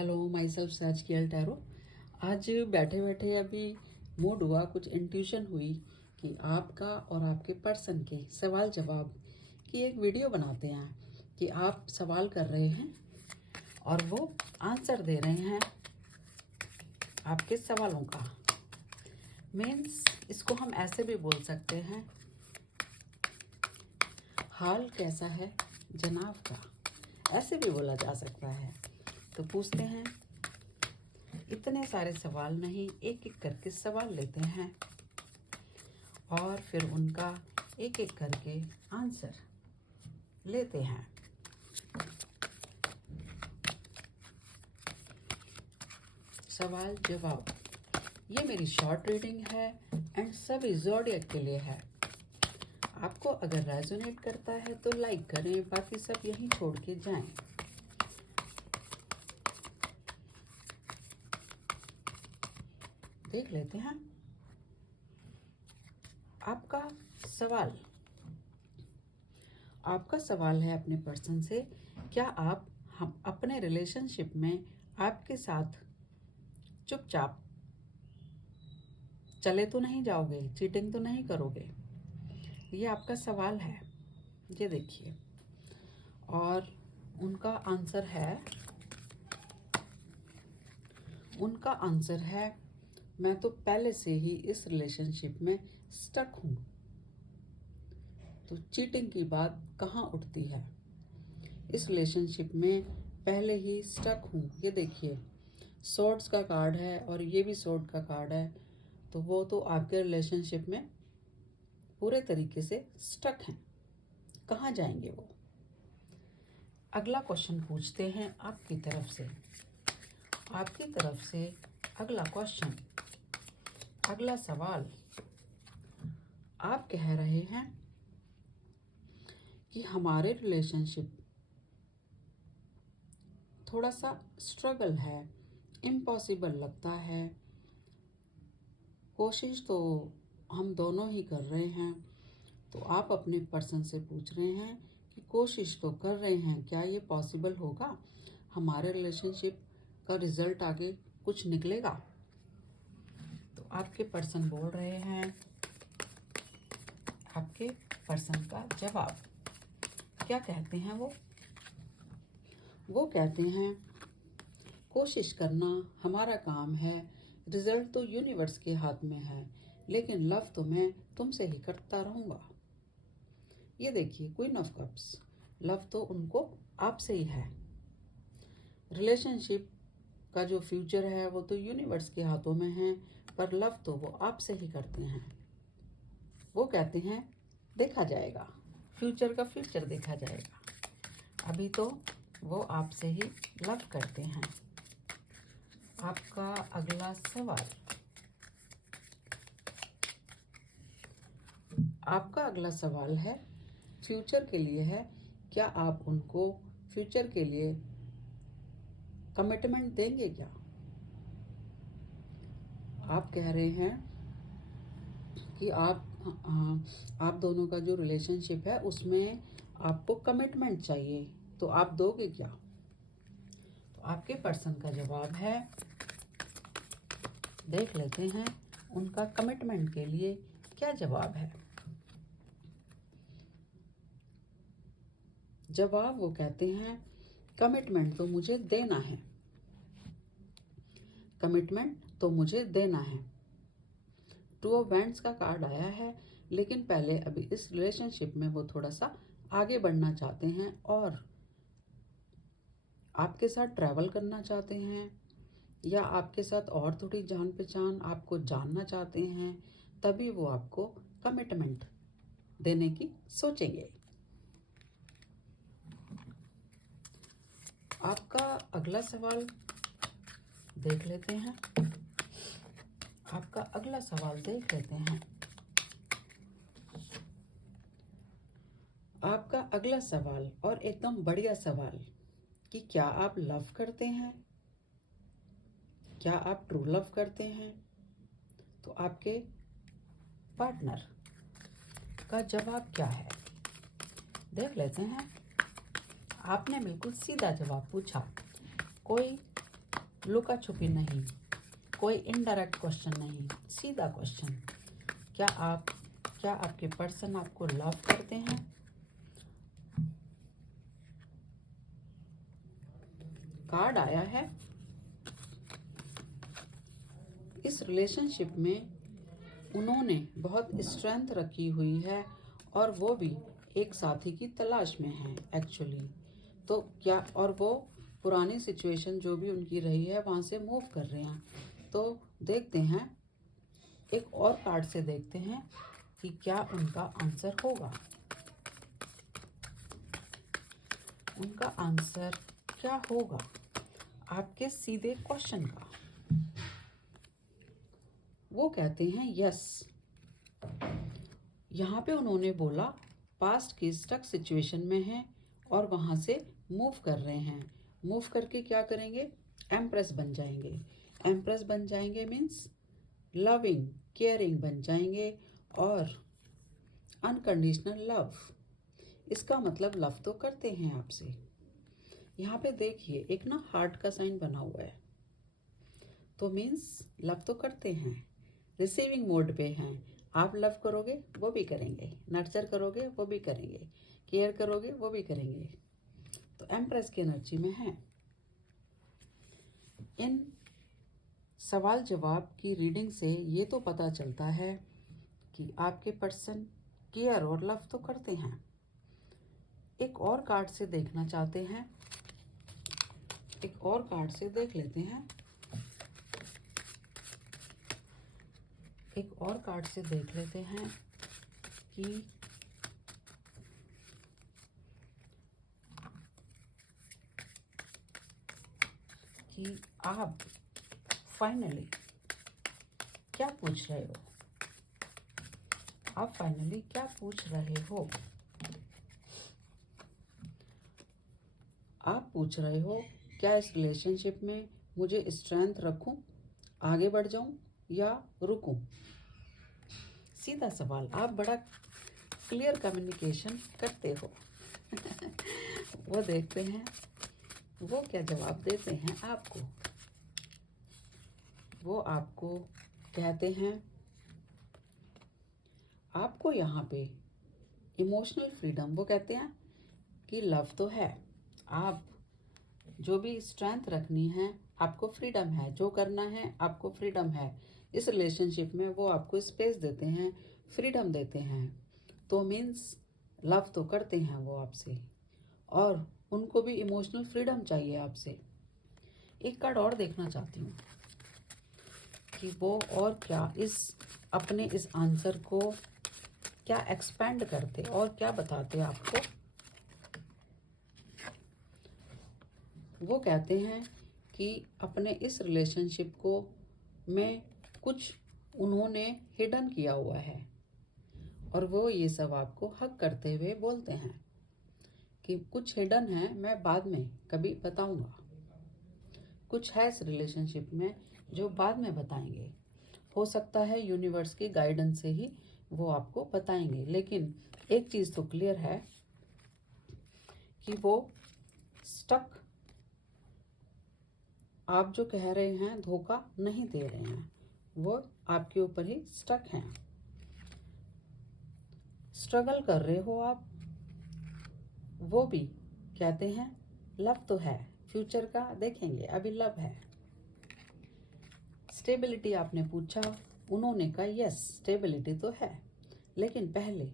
Hello, my self सच कियल tarot. आज बैठे बैठे अभी मूड हुआ, कुछ इंट्यूशन हुई कि आपका और आपके पर्सन के सवाल जवाब की एक वीडियो बनाते हैं। कि आप सवाल कर रहे हैं और वो आंसर दे रहे हैं आपके सवालों का। मीन्स इसको हम ऐसे भी बोल सकते हैं, हाल कैसा है जनाब का, ऐसे भी बोला जा सकता है। तो पूछते हैं, इतने सारे सवाल नहीं, एक एक करके सवाल लेते हैं और फिर उनका एक एक करके आंसर लेते हैं। सवाल जवाब, ये मेरी शॉर्ट रीडिंग है एंड सभी ज़ोडिएक के लिए है। आपको अगर रेजोनेट करता है तो लाइक करें, बाकी सब यहीं छोड़ के जाएं। देख लेते हैं आपका सवाल। आपका सवाल है अपने पर्सन से, क्या आप हम अपने रिलेशनशिप में आपके साथ चुपचाप चले तो नहीं जाओगे, चीटिंग तो नहीं करोगे? ये आपका सवाल है, ये देखिए। और उनका आंसर है मैं तो पहले से ही इस रिलेशनशिप में स्टक हूँ। तो चीटिंग की बात कहाँ उठती है? इस रिलेशनशिप में पहले ही स्टक हूँ। ये देखिए, सॉर्ड्स का कार्ड है और ये भी सॉर्ड का कार्ड है। तो वो तो आपके रिलेशनशिप में पूरे तरीके से स्टक हैं। कहाँ जाएंगे वो? अगला क्वेश्चन पूछते हैं आपकी तरफ से अगला क्वेश्चन, अगला सवाल। आप कह रहे हैं कि हमारे रिलेशनशिप थोड़ा सा स्ट्रगल है, इम्पॉसिबल लगता है। कोशिश तो हम दोनों ही कर रहे हैं। तो आप अपने पर्सन से पूछ रहे हैं कि कोशिश तो कर रहे हैं, क्या ये पॉसिबल होगा? हमारे रिलेशनशिप का रिजल्ट आगे कुछ निकलेगा? तो आपके पर्सन बोल रहे हैं, आपके पर्सन का जवाब क्या कहते हैं वो कहते हैं, कोशिश करना हमारा काम है, रिजल्ट तो यूनिवर्स के हाथ में है, लेकिन लव तो मैं तुमसे ही करता रहूँगा। ये देखिए, क्वीन ऑफ कप्स, लव तो उनको आपसे ही है। रिलेशनशिप का जो फ्यूचर है वो तो यूनिवर्स के हाथों में है, पर लव तो वो आपसे ही करते हैं। वो कहते हैं देखा जाएगा, फ्यूचर का फ्यूचर देखा जाएगा। अभी तो वो आपसे ही लव करते हैं। आपका अगला सवाल, आपका अगला सवाल है, फ्यूचर के लिए है। क्या आप उनको फ्यूचर के लिए कमिटमेंट देंगे क्या? आप कह रहे हैं कि आप दोनों का जो रिलेशनशिप है उसमें आपको कमिटमेंट चाहिए, तो आप दोगे क्या? तो आपके पर्सन का जवाब है, देख लेते हैं उनका कमिटमेंट के लिए क्या जवाब है। जवाब वो कहते हैं, कमिटमेंट तो मुझे देना है, कमिटमेंट तो मुझे देना है। टू ऑफ वैंड्स का कार्ड आया है, लेकिन पहले अभी इस रिलेशनशिप में वो थोड़ा सा आगे बढ़ना चाहते हैं और आपके साथ ट्रैवल करना चाहते हैं, या आपके साथ और थोड़ी जान पहचान, आपको जानना चाहते हैं, तभी वो आपको कमिटमेंट देने की सोचेंगे। आपका अगला सवाल देख लेते हैं। आपका अगला सवाल देख लेते हैं। आपका अगला सवाल और एकदम बढ़िया सवाल कि क्या आप लव करते हैं? क्या आप ट्रू लव करते हैं? तो आपके पार्टनर का जवाब क्या है, देख लेते हैं। आपने बिल्कुल सीधा जवाब पूछा, कोई लुका छुपी नहीं, कोई इनडायरेक्ट क्वेश्चन नहीं, सीधा क्वेश्चन। क्या आपके पर्सन आपको लव करते हैं? कार्ड आया है, इस रिलेशनशिप में उन्होंने बहुत स्ट्रेंथ रखी हुई है और वो भी एक साथी की तलाश में है एक्चुअली। तो क्या, और वो पुरानी सिचुएशन जो भी उनकी रही है वहाँ से मूव कर रहे हैं। तो देखते हैं, एक और कार्ड से देखते हैं कि क्या उनका आंसर होगा। उनका आंसर क्या होगा आपके सीधे क्वेश्चन का? वो कहते हैं यस। यहाँ पे उन्होंने बोला पास्ट की स्टक सिचुएशन में है और वहाँ से मूव कर रहे हैं। मूव करके क्या करेंगे? एम्प्रेस बन जाएंगे। एम्प्रेस बन जाएंगे मीन्स लविंग केयरिंग बन जाएंगे और अनकंडीशनल लव। इसका मतलब लव तो करते हैं आपसे। यहाँ पे देखिए एक ना हार्ट का साइन बना हुआ है, तो मीन्स लव तो करते हैं, रिसीविंग मोड पे हैं। आप लव करोगे वो भी करेंगे, नर्चर करोगे वो भी करेंगे, केयर करोगे वो भी करेंगे। तो एम्प्रेस की एनर्जी में है। इन सवाल जवाब की रीडिंग से ये तो पता चलता है कि आपके पर्सन केयर और लव तो करते हैं। एक और कार्ड से देखना चाहते हैं, एक और कार्ड से देख लेते हैं। एक और कार्ड से देख लेते हैं कि आप फाइनली क्या पूछ रहे हो। आप फाइनली क्या पूछ रहे हो? आप पूछ रहे हो क्या इस रिलेशनशिप में मुझे स्ट्रेंथ रखूं, आगे बढ़ जाऊं या रुकूं? सीधा सवाल। आप बड़ा क्लियर कम्युनिकेशन करते हो। वो देखते हैं वो क्या जवाब देते हैं आपको। वो आपको कहते हैं आपको यहाँ पे इमोशनल फ्रीडम, वो कहते हैं कि लव तो है, आप जो भी स्ट्रेंथ रखनी है आपको फ्रीडम है, जो करना है आपको फ्रीडम है। इस रिलेशनशिप में वो आपको स्पेस देते हैं, फ्रीडम देते हैं। तो मीन्स लव तो करते हैं वो आपसे और उनको भी इमोशनल फ्रीडम चाहिए आपसे। एक कार्ड और देखना चाहती हूँ कि वो और क्या अपने इस आंसर को क्या एक्सपेंड करते और क्या बताते आपको। वो कहते हैं कि अपने इस रिलेशनशिप को में कुछ उन्होंने हिडन किया हुआ है और वो ये सब आपको हक करते हुए बोलते हैं कि कुछ हिडन है, मैं बाद में कभी बताऊंगा। कुछ है इस रिलेशनशिप में जो बाद में बताएंगे। हो सकता है यूनिवर्स की गाइडेंस से ही वो आपको बताएंगे, लेकिन एक चीज़ तो क्लियर है कि वो स्टक, आप जो कह रहे हैं धोखा नहीं दे रहे हैं, वो आपके ऊपर ही स्टक हैं। स्ट्रगल कर रहे हो आप, वो भी कहते हैं लव तो है, फ्यूचर का देखेंगे, अभी लव है। स्टेबिलिटी आपने पूछा, उन्होंने कहा यस स्टेबिलिटी तो है, लेकिन पहले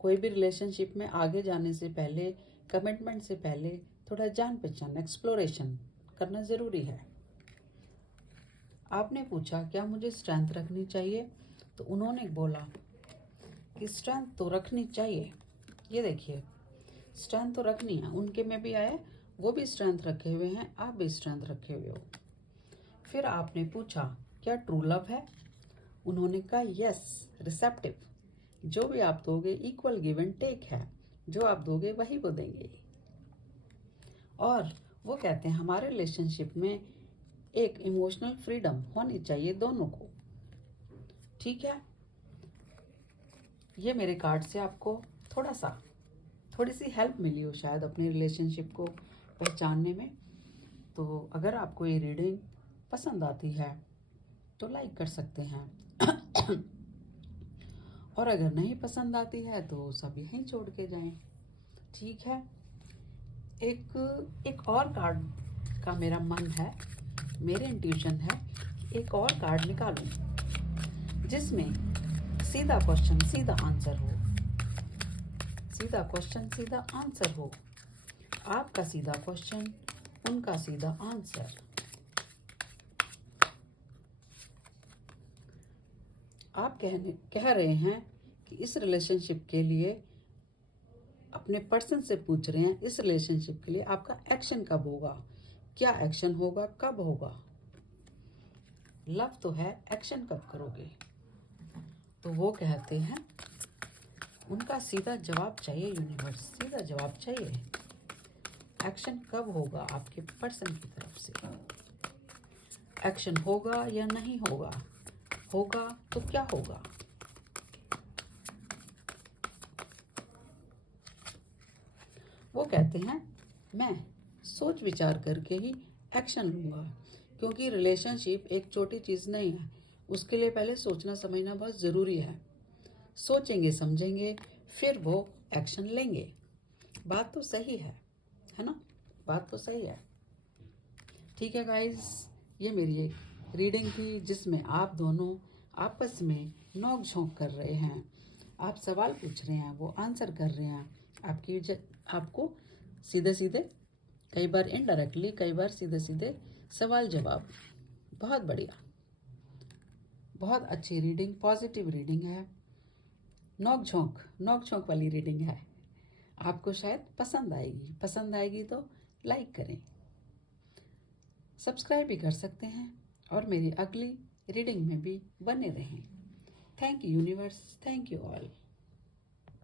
कोई भी रिलेशनशिप में आगे जाने से पहले, कमिटमेंट से पहले थोड़ा जान पहचान एक्सप्लोरेशन करना ज़रूरी है। आपने पूछा क्या मुझे स्ट्रेंथ रखनी चाहिए, तो उन्होंने बोला कि स्ट्रेंथ तो रखनी चाहिए। ये देखिए स्ट्रेंथ तो रखनी है, उनके में भी आया, वो भी स्ट्रेंथ रखे हुए हैं, आप भी स्ट्रेंथ रखे हुए हो। फिर आपने पूछा क्या ट्रू लव है, उन्होंने कहा यस रिसेप्टिव, जो भी आप दोगे इक्वल गिव एंड टेक है, जो आप दोगे वही वो देंगे। और वो कहते हैं हमारे रिलेशनशिप में एक इमोशनल फ्रीडम होनी चाहिए दोनों को। ठीक है, ये मेरे कार्ड से आपको थोड़ी सी हेल्प मिली हो शायद अपने रिलेशनशिप को पहचानने में। तो अगर आपको ये रीडिंग पसंद आती है तो लाइक कर सकते हैं और अगर नहीं पसंद आती है तो सब यहीं छोड़ के जाएं। ठीक है। एक और कार्ड का मेरा मन है, मेरे इंट्यूशन है, एक और कार्ड निकालूं जिसमें सीधा क्वेश्चन सीधा आंसर हो, सीधा क्वेश्चन सीधा आंसर हो, आपका सीधा क्वेश्चन उनका सीधा आंसर। आप कह रहे हैं कि इस रिलेशनशिप के लिए अपने पर्सन से पूछ रहे हैं, इस रिलेशनशिप के लिए आपका एक्शन कब होगा, क्या एक्शन होगा, कब होगा। लव तो है, एक्शन कब करोगे। तो वो कहते हैं उनका सीधा जवाब चाहिए, यूनिवर्स सीधा जवाब चाहिए। एक्शन कब होगा आपके पर्सन की तरफ से, एक्शन होगा या नहीं होगा, होगा तो क्या होगा। वो कहते हैं मैं सोच विचार करके ही एक्शन लूँगा, क्योंकि रिलेशनशिप एक छोटी चीज़ नहीं है, उसके लिए पहले सोचना समझना बहुत ज़रूरी है। सोचेंगे समझेंगे फिर वो एक्शन लेंगे। बात तो सही है ना, बात तो सही है। ठीक है गाइस, ये मेरी एक रीडिंग थी जिसमें आप दोनों आपस में नोक झोंक कर रहे हैं, आप सवाल पूछ रहे हैं, वो आंसर कर रहे हैं आपको सीधे सीधे, कई बार इनडायरेक्टली, कई बार सीधे सीधे सवाल जवाब। बहुत बढ़िया, बहुत अच्छी रीडिंग, पॉजिटिव रीडिंग है, नोक झोंक वाली रीडिंग है। आपको शायद पसंद आएगी तो लाइक करें, सब्सक्राइब भी कर सकते हैं और मेरी अगली रीडिंग में भी बने रहें। Thank you universe, thank you all.